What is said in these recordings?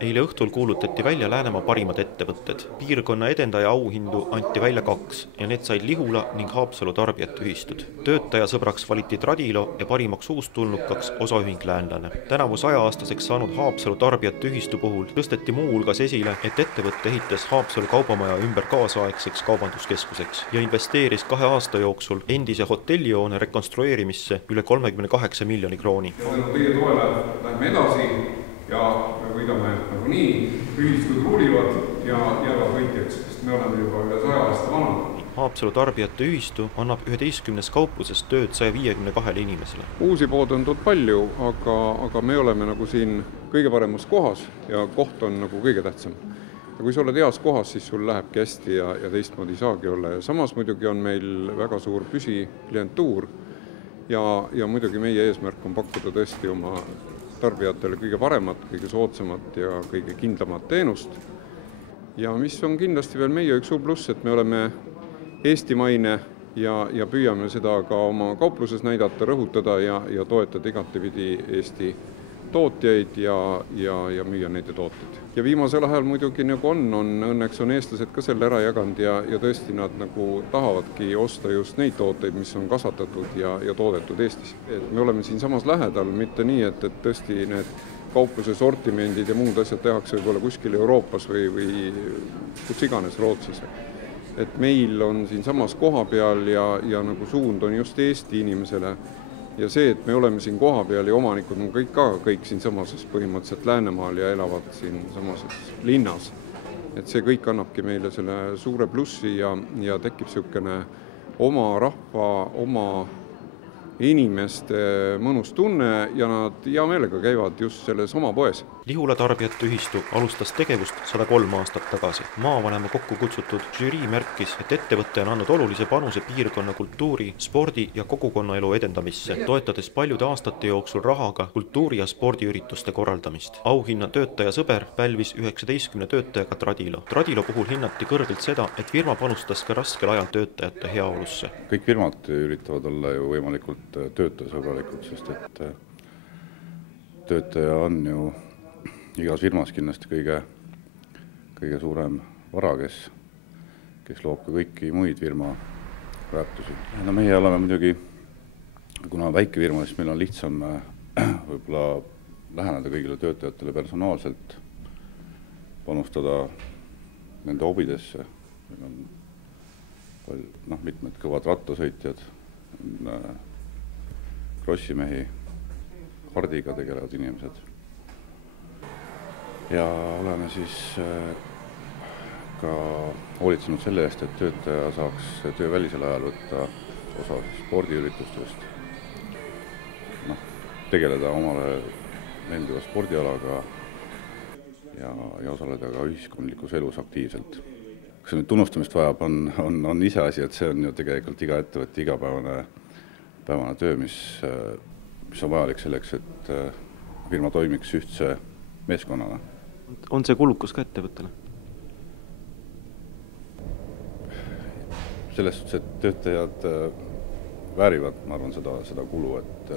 Eile õhtul kuulutati välja Läänemaa parimad ettevõtted. Piirkonna edendaja auhindu anti välja 2 ja need said Lihula ning Haapsalu tarbijate ühistud. Töötajasõbraks valiti Tradilo ja parimaks uustulnukaks osaühing Läänlane. Tänavu 100-aastaseks saanud Haapsalu tarbijate ühistu puhul tõsteti muu hulgas esile, et ettevõtte ehitas Haapsalu kaubamaja ümber kaasaegseks kaubanduskeskuseks ja investeeris 2 aasta jooksul endise hotellijoone rekonstrueerimisse üle 38 miljoni krooni. Teie toele lähme edasi ja me võidame nagu nii, ühistud ruulivad ja jäävad võitjaks, sest me oleme juba üle 100 aasta vana. Haapsalu tarbijate ühistu annab 11 kaupluses tööd 152 inimesele. Uusi poode on tulnud palju, aga me oleme nagu siin kõige paremas kohas ja koht on nagu kõige tähtsam. Ja kui sa oled heas kohas, siis sul lähebki hästi ja teistmoodi ei saagi olla. Ja samas muidugi on meil väga suur püsiklientuur ja muidugi meie eesmärk on pakkuda tõesti oma tarbijatele kõige paremat, kõige soodsamat ja kõige kindlamat teenust. Ja mis on kindlasti veel meie üks suur pluss, et me oleme eestimaine ja püüame seda ka oma kaupluses näidata, rõhutada ja toetada igatepidi Eesti tootjaid ja müüa neid tooteid. Ja viimasel ajal muidugi nagu õnneks on eestlased ka selle ära jaganud ja tõesti nad nagu tahavadki osta just neid tooteid, mis on kasvatatud ja toodetud Eestis. Et me oleme siin samas lähedal, mitte nii, et tõesti need kaupluse sortimendid ja muud asjad tehakse võib-olla kuskil Euroopas või kus iganes Rootsis. Et meil on siin samas koha peal ja nagu suund on just Eesti inimesele. Ja see, et me oleme siin koha peal ja omanikud on kõik siin samases põhimõtteliselt Läänemaal ja elavad siin samases linnas. Et see kõik annabki meile selle suure plussi ja tekib selline oma rahva, oma inimeste mõnus tunne ja nad hea meelega käivad just selles oma poes. Lihula tarbijate ühistu alustas tegevust 103 aastat tagasi. Maavanema kokku kutsutud žürii märkis, et ettevõtte on andnud olulise panuse piirkonna kultuuri, spordi ja kogukonnaelu edendamisse, toetades paljude aastate jooksul rahaga kultuuri- ja spordiürituste korraldamist. Auhinna töötajasõber pälvis 19 töötajaga Tradilo. Tradilo puhul hinnati kõrgelt seda, et firma panustas ka raskel ajal töötajate heaolusse. Kõik firmad üritavad olla ju võimalikult töötajasõbralikud, sest et töötaja on ju igas firmas kindlasti kõige suurem vara, kes loob ka kõiki muid firma väärtusi. No meie oleme muidugi, kuna väike firma, siis meil on lihtsam võib-olla läheneda kõigile töötajatele personaalselt, panustada nende hobidesse. Meil on mitmed kõvad rattasõitjad, krossimehi, hardiga tegelevad inimesed. Ja oleme siis ka hoolitsenud selle eest, et töötaja saaks töövälisel ajal võtta osa spordiüritustest, tegeleda omale meeldiva spordialaga ja osaleda ka ühiskondlikus elus aktiivselt. Kas see nüüd tunnustamist vajab, on ise asi, et see on ju tegelikult iga ettevõtte igapäevane töö, mis on vajalik selleks, et firma toimiks ühtse meeskonnana. On see kulukas ka ettevõttele? Selles suhtes, et töötajad väärivad, ma arvan, seda kulu, et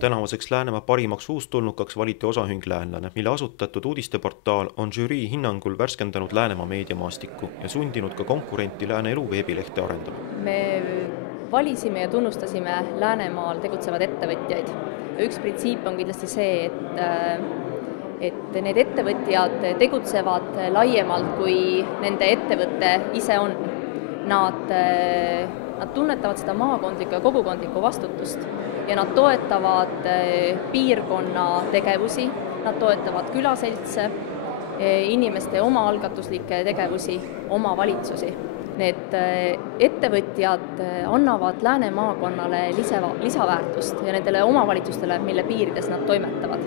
Tänavuseks Läänemaa parimaks uustulnukaks valiti osaühing Läänlane, mille asutatud uudisteportaal on žürii hinnangul värskendanud Läänemaa meediamaastikku ja sundinud ka konkurenti Lääne Elu veebilehte arendama. Me valisime ja tunnustasime Läänemaal tegutsevad ettevõtjaid. Üks printsiip on kindlasti see, et need ettevõtjad tegutsevad laiemalt, kui nende ettevõte ise on. Nad tunnetavad seda maakondlikku ja kogukondlikku vastutust ja nad toetavad piirkonna tegevusi, nad toetavad külaseltse, inimeste omaalgatuslikke tegevusi, oma valitsusi. Need ettevõtjad annavad Lääne maakonnale lisaväärtust ja nendele omavalitsustele, mille piirides nad toimetavad.